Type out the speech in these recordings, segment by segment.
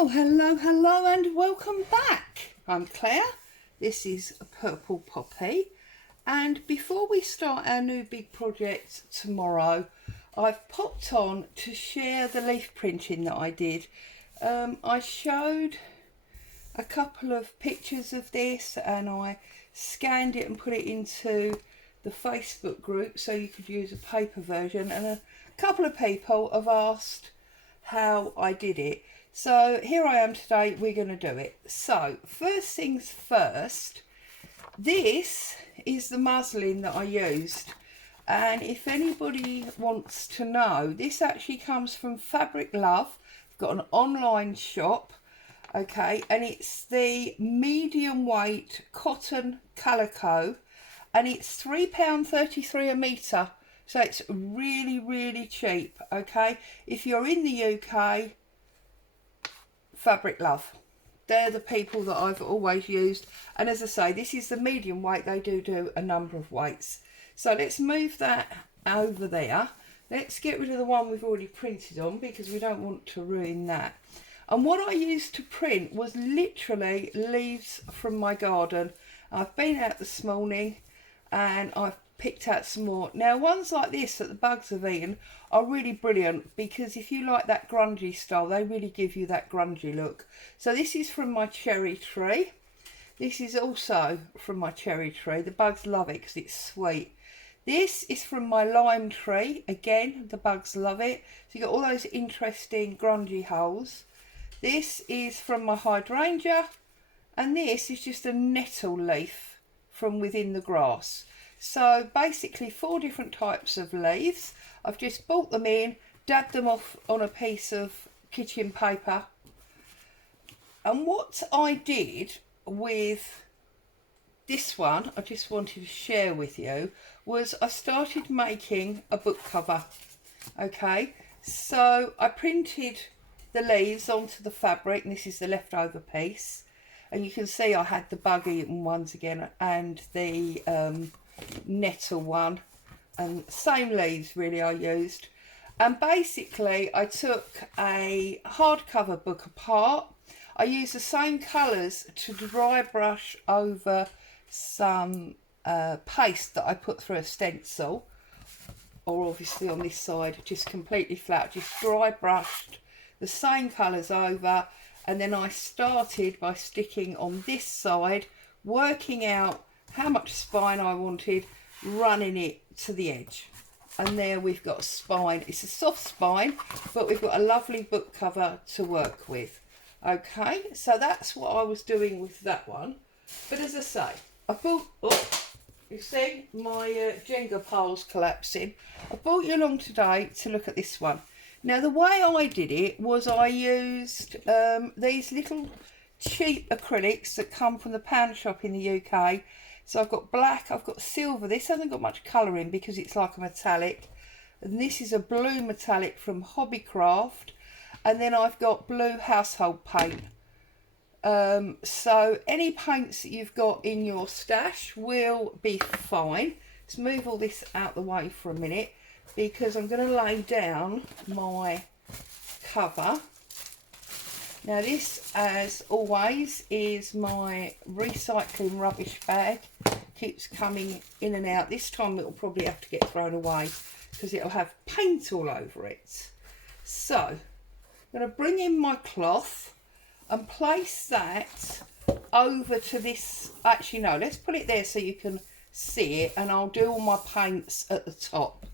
Well, hello and welcome back. I'm Claire. This is Purple Poppy. And before we start our new big project tomorrow, I've popped on to share the leaf printing that I did. I showed a couple of pictures of this and I scanned it and put it into the Facebook group so you could use a paper version, and a couple of people have asked how I did it. So here I am today, we're going to do it. So first things first, this is the muslin that I used, and if anybody wants to know, this actually comes from Fabric Love. I've got an online shop, okay, and it's the medium weight cotton calico, and it's £3.33 a metre, so it's really cheap. Okay, if you're in the UK, Fabric Love, they're the people that I've always used. And as I say, this is the medium weight. They do a number of weights. So let's move that over there. Let's get rid of the one we've already printed on because we don't want to ruin that. And what I used to print was literally leaves from my garden. I've been out this morning and I've picked out some more. Now, ones like this that the bugs have eaten are really brilliant because if you like that grungy style, they really give you that grungy look. So this is from my cherry tree. This is also from my cherry tree. The bugs love it because it's sweet. This is from my lime tree. Again, the bugs love it. So you got all those interesting grungy holes. This is from my hydrangea, and this is just a nettle leaf from within the grass. So basically 4 different types of leaves. I've just bought them in, dabbed them off on a piece of kitchen paper. And what I did with this one, I just wanted to share with you, was I started making a book cover. Okay, so I printed the leaves onto the fabric, and this is the leftover piece. And you can see I had the bug eaten ones again and the nettle one, and same leaves really I used. And basically I took a hardcover book apart. I used the same colours to dry brush over some paste that I put through a stencil, or obviously on this side just completely flat, just dry brushed the same colours over, and then I started by sticking on this side, working out how much spine I wanted, running it to the edge. And there we've got a spine. It's a soft spine, but we've got a lovely book cover to work with. Okay, so that's what I was doing with that one. But as I say, I bought, you see my Jenga pile's collapsing. I brought you along today to look at this one. Now, the way I did it was I used these little cheap acrylics that come from the pound shop in the UK. So I've got black, I've got silver. This hasn't got much colour in because it's like a metallic. And this is a blue metallic from Hobbycraft. And then I've got blue household paint. So any paints that you've got in your stash will be fine. Let's move all this out the way for a minute, because I'm going to lay down my cover. Now this, as always, is my recycling rubbish bag. Keeps coming in and out. This time it will probably have to get thrown away because it'll have paint all over it. So I'm going to bring in my cloth and place that over to this. Actually no, let's put it there so you can see it, and I'll do all my paints at the top.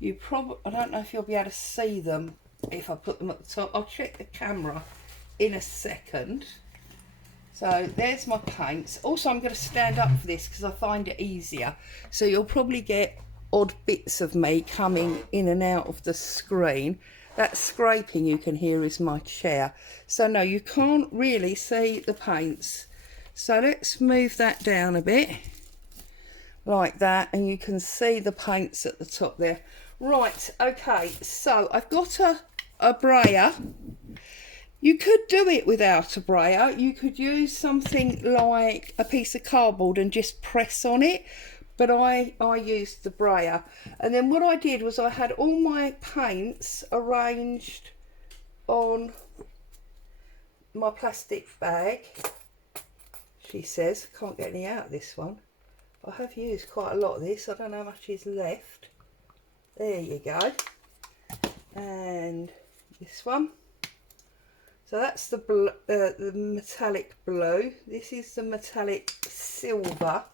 You probably, I don't know if you'll be able to see them if I put them at the top. I'll check the camera in a second. So there's my paints. Also, I'm going to stand up for this because I find it easier. So you'll probably get odd bits of me coming in and out of the screen. That scraping you can hear is my chair. So no, you can't really see the paints. So let's move that down a bit like that, and you can see the paints at the top there. Right, okay, so I've got a brayer. You could do it without a brayer. You could use something like a piece of cardboard and just press on it, but I used the brayer. And then what I did was I had all my paints arranged on my plastic bag, she says. Can't get any out of this one. I have used quite a lot of this. I don't know how much is left. There you go. And this one. So that's the metallic blue. This is the metallic silver.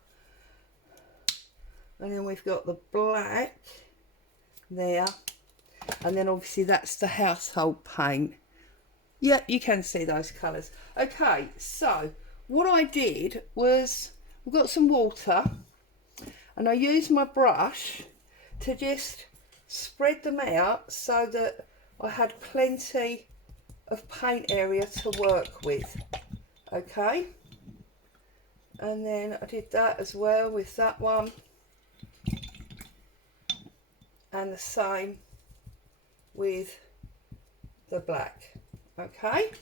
And then we've got the black there. And then obviously that's the household paint. Yep, you can see those colours. Okay, so what I did was, we've got some water, and I used my brush to just spread them out so that I had plenty of paint area to work with. Okay, and then I did that as well with that one, and the same with the black. Okay,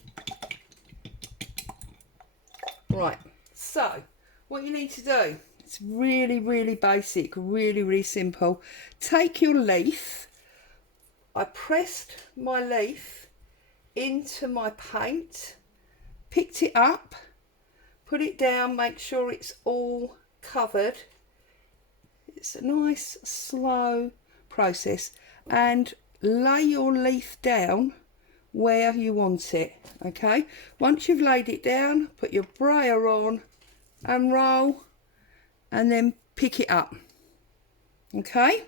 right, so what you need to do, it's really basic, really simple. Take your leaf. I pressed my leaf into my paint, picked it up, put it down, make sure it's all covered. It's a nice slow process, and lay your leaf down where you want it. Okay, once you've laid it down, put your brayer on and roll, and then pick it up. Okay,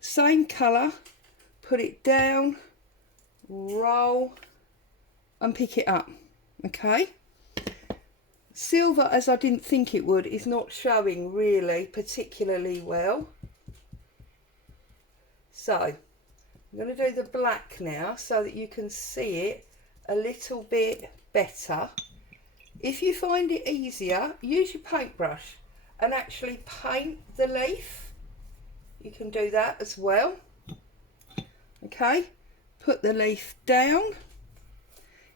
same colour, put it down, roll and pick it up. Okay, silver, as I didn't think it would, is not showing really particularly well. So I'm going to do the black now so that you can see it a little bit better. If you find it easier, use your paintbrush and actually paint the leaf. You can do that as well. Okay, put the leaf down.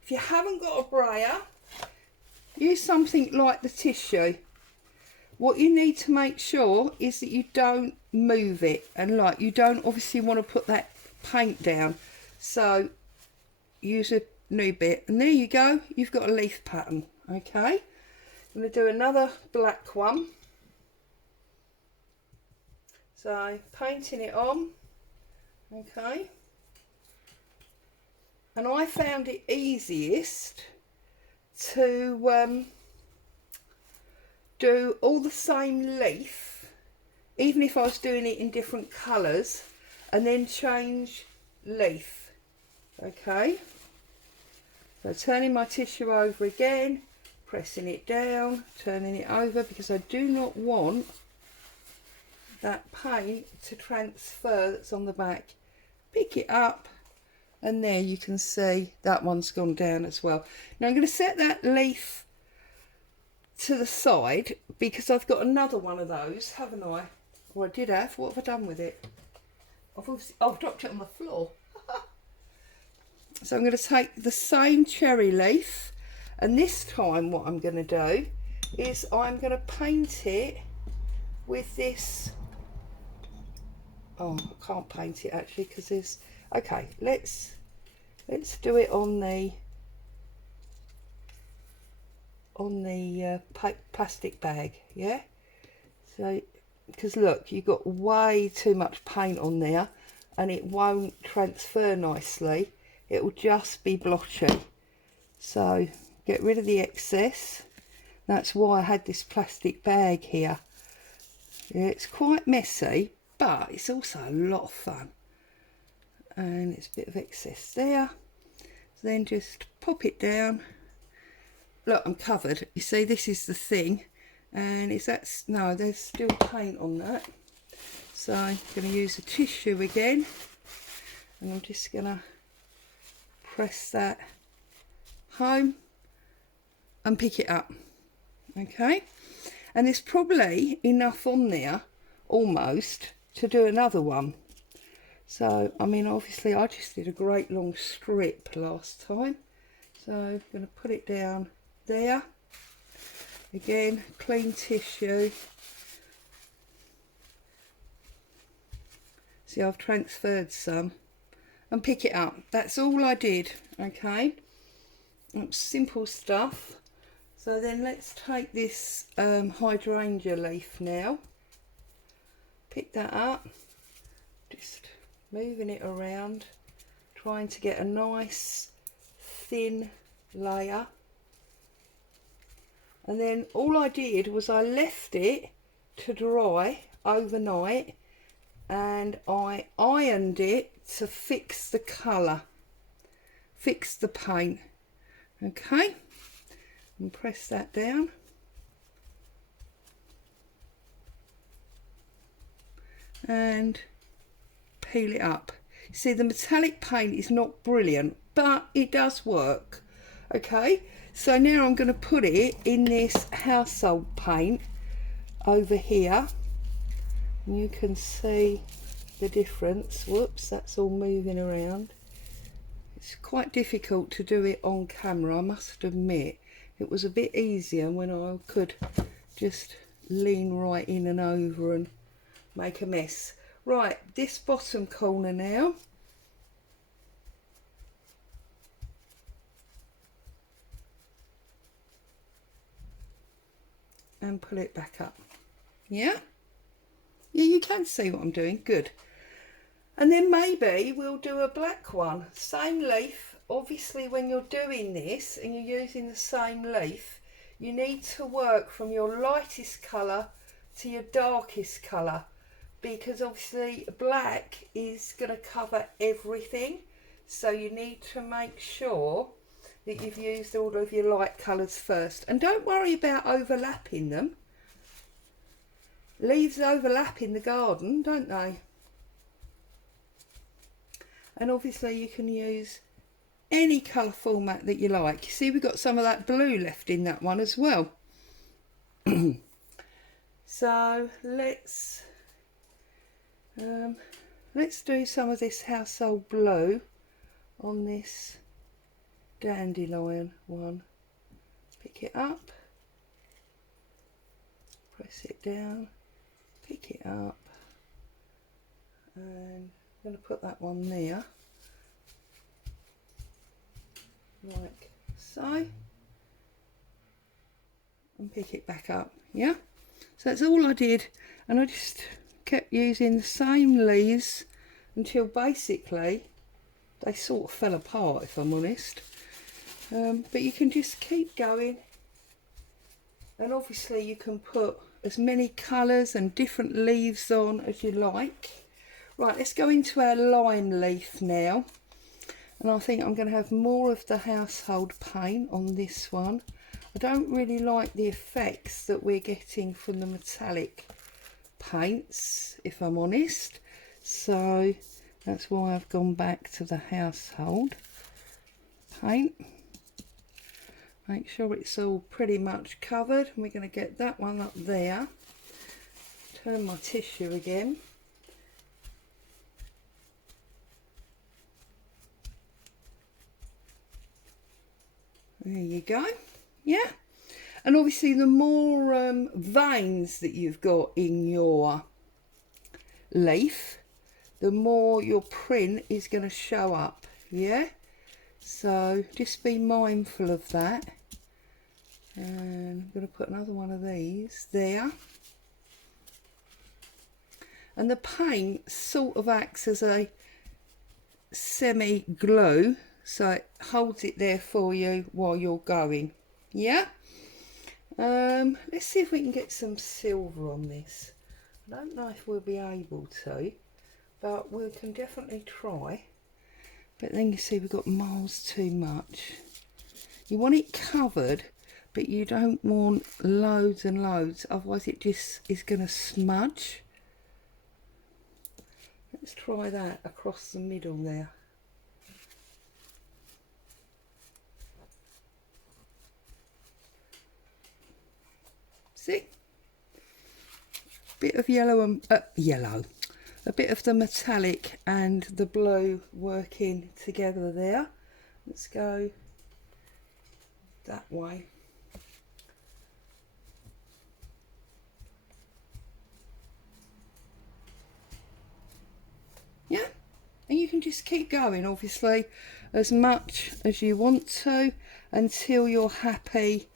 If you haven't got a brayer, use something like the tissue. What you need to make sure is that you don't move it, and like, you don't obviously want to put that paint down, so use a new bit, and there you go, you've got a leaf pattern. Okay, I'm going to do another black one, so painting it on. Okay, and I found it easiest to do all the same leaf, even if I was doing it in different colours, and then change leaf. Okay, so turning my tissue over again, pressing it down, turning it over, because I do not want that paint to transfer that's on the back. Pick it up, and there you can see that one's gone down as well. Now I'm going to set that leaf to the side because I've got another one of those, haven't I? Well, I did have. What have I done with it? I've dropped it on the floor. So I'm going to take the same cherry leaf, and this time what I'm going to do is I'm going to paint it with this. Oh, I can't paint it actually because there's. Okay, let's do it on the plastic bag, yeah. So, because look, you've got way too much paint on there, and it won't transfer nicely. It will just be blotchy. So get rid of the excess. That's why I had this plastic bag here. Yeah, it's quite messy, but it's also a lot of fun. And it's a bit of excess there. Then just pop it down. Look, I'm covered. You see, this is the thing. And is that, no, there's still paint on that. So I'm going to use a tissue again. And I'm just going to press that home and pick it up. Okay, and there's probably enough on there almost to do another one. So I mean, obviously I just did a great long strip last time, so I'm going to put it down there again, clean tissue. See, I've transferred some, and pick it up. That's all I did. Okay, It's simple stuff. So then let's take this hydrangea leaf now. Pick that up, just moving it around, trying to get a nice thin layer. And then all I did was I left it to dry overnight and I ironed it to fix the colour, fix the paint. Okay, and press that down. And peel it up. See, the metallic paint is not brilliant, but it does work. Okay, so now I'm going to put it in this household paint over here. You can see the difference. Whoops, that's all moving around. It's quite difficult to do it on camera, I must admit. It was a bit easier when I could just lean right in and over and make a mess. Right, this bottom corner now. And pull it back up. Yeah? Yeah, you can see what I'm doing. Good. And then maybe we'll do a black one. Same leaf. Obviously, when you're doing this and you're using the same leaf, you need to work from your lightest colour to your darkest colour, because obviously black is going to cover everything. So you need to make sure that you've used all of your light colours first. And don't worry about overlapping them. Leaves overlap in the garden, don't they? And obviously you can use any colour format that you like. You see, we've got some of that blue left in that one as well. So let's do some of this household blue on this dandelion one. Pick it up, press it down, pick it up, and I'm going to put that one there, like so, and pick it back up. Yeah, so that's all I did, and I just kept using the same leaves until basically they sort of fell apart, if I'm honest. But you can just keep going, and obviously you can put as many colours and different leaves on as you like. Right, let's go into our lime leaf now, and I think I'm going to have more of the household paint on this one. I don't really like the effects that we're getting from the metallic paints, if I'm honest, so that's why I've gone back to the household paint. Make sure it's all pretty much covered, and we're going to get that one up there. Turn my tissue again. There you go. Yeah, and obviously the more veins that you've got in your leaf, the more your print is going to show up. Yeah, so just be mindful of that. And I'm going to put another one of these there, and the paint sort of acts as a semi glue, so it holds it there for you while you're going. Yeah, let's see if we can get some silver on this. I don't know if we'll be able to, but we can definitely try. But then you see we've got miles too much. You want it covered, but you don't want loads and loads, otherwise it just is going to smudge. Let's try that across the middle there. See? Bit of yellow and a bit of the metallic and the blue working together there. Let's go that way. Yeah, And you can just keep going, obviously, as much as you want to until you're happy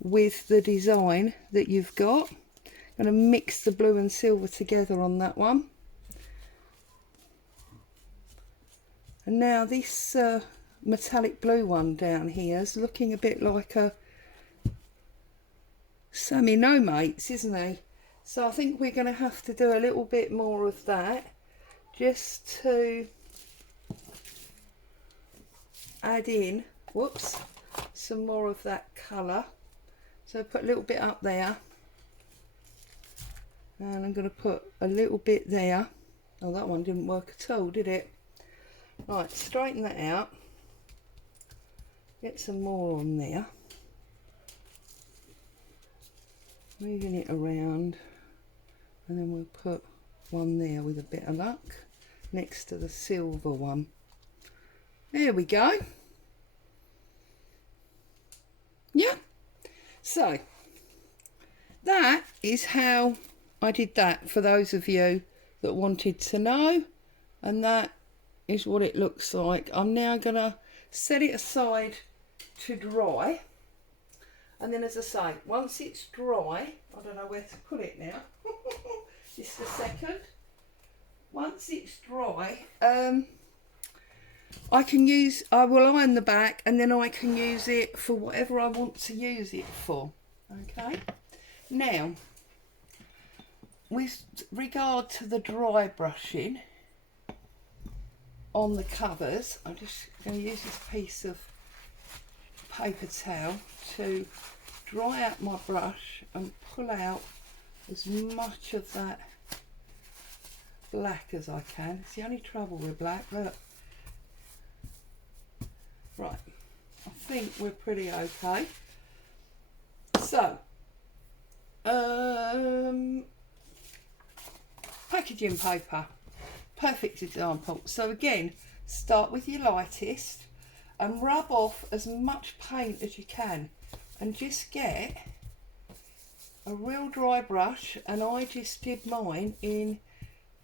with the design that you've got. I'm going to mix the blue and silver together on that one. And now this metallic blue one down here is looking a bit like a Sammy No Mates, isn't he? So I think we're going to have to do a little bit more of that just to add in, whoops, some more of that colour. So put a little bit up there, and I'm going to put a little bit there. Oh, that one didn't work at all, did it? Right, straighten that out, get some more on there, moving it around, and then we'll put one there with a bit of luck next to the silver one. There we go. Yeah, so that is how I did that, for those of you that wanted to know, and that is what it looks like. I'm now going to set it aside to dry, and then, as I say, once it's dry, I don't know where to put it now, just a second. Once it's dry, I will iron the back, and then I can use it for whatever I want to use it for. Okay, now with regard to the dry brushing on the covers, I'm just going to use this piece of paper towel to dry out my brush and pull out as much of that black as I can. It's the only trouble with black, look. Right, I think we're pretty okay. So, packaging paper, perfect example. So again, start with your lightest and rub off as much paint as you can, and just get a real dry brush, and I just did mine in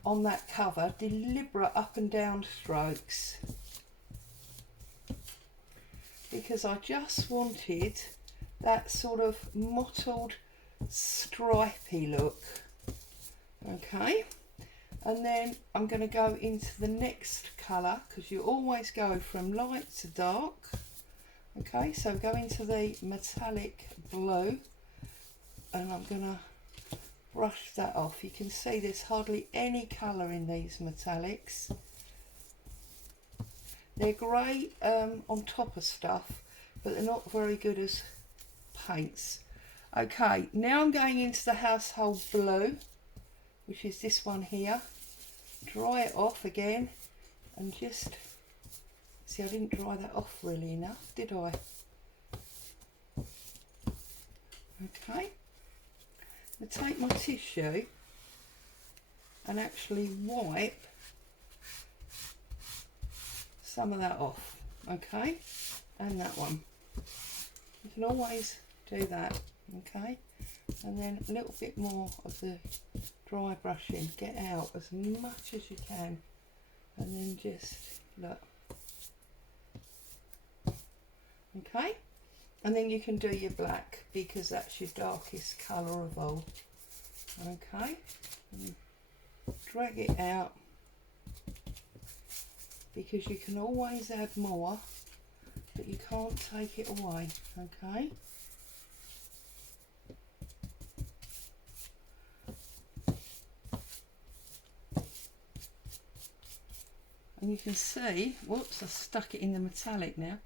on that cover, deliberate up and down strokes, because I just wanted that sort of mottled stripy look. Okay, and then I'm going to go into the next colour, because you always go from light to dark. Okay, so go into the metallic blue, and I'm going to brush that off. You can see there's hardly any colour in these metallics. They're great on top of stuff, but they're not very good as paints. Okay, now I'm going into the household blue, which is this one here. Dry it off again, and just see, I didn't dry that off really enough, did I? Okay, I'm going to take my tissue and actually wipe some of that off. Okay, and that one. You can always do that. Okay, and then a little bit more of the dry brushing, get out as much as you can, and then just look. Okay, and then you can do your black, because that's your darkest colour of all. Okay, and drag it out, because you can always add more, but you can't take it away. Okay, and you can see, whoops, I stuck it in the metallic now.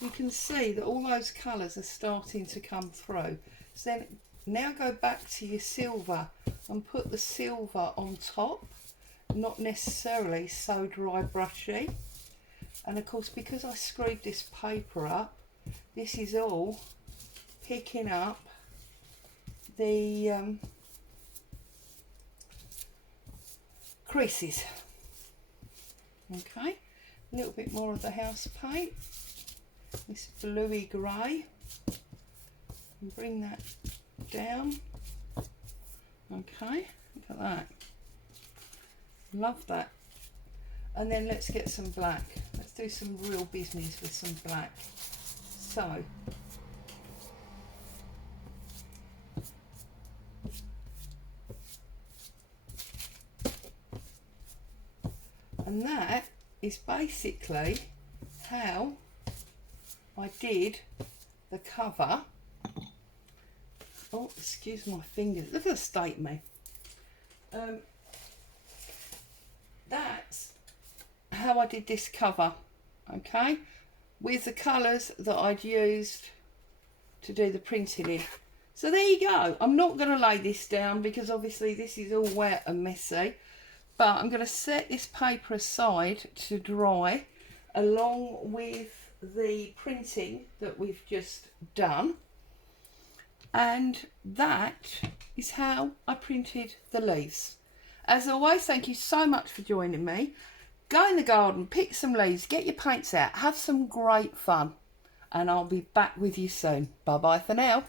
You can see that all those colours are starting to come through. So then now go back to your silver and put the silver on top, not necessarily so dry brushy. And of course, because I screwed this paper up, this is all picking up the creases. Okay, a little bit more of the house paint, this bluey grey, and bring that down. Okay, look at that, love that. And then let's get some black. Let's do some real business with some black. So, and that is basically how I did the cover. Oh, excuse my fingers. Look at the state, me. That's how I did this cover, okay, with the colours that I'd used to do the printing in. So there you go. I'm not going to lay this down because obviously this is all wet and messy, but I'm going to set this paper aside to dry along with the printing that we've just done. And that is how I printed the leaves. As always, thank you so much for joining me. Go in the garden, pick some leaves, get your paints out, have some great fun. And I'll be back with you soon. Bye bye for now.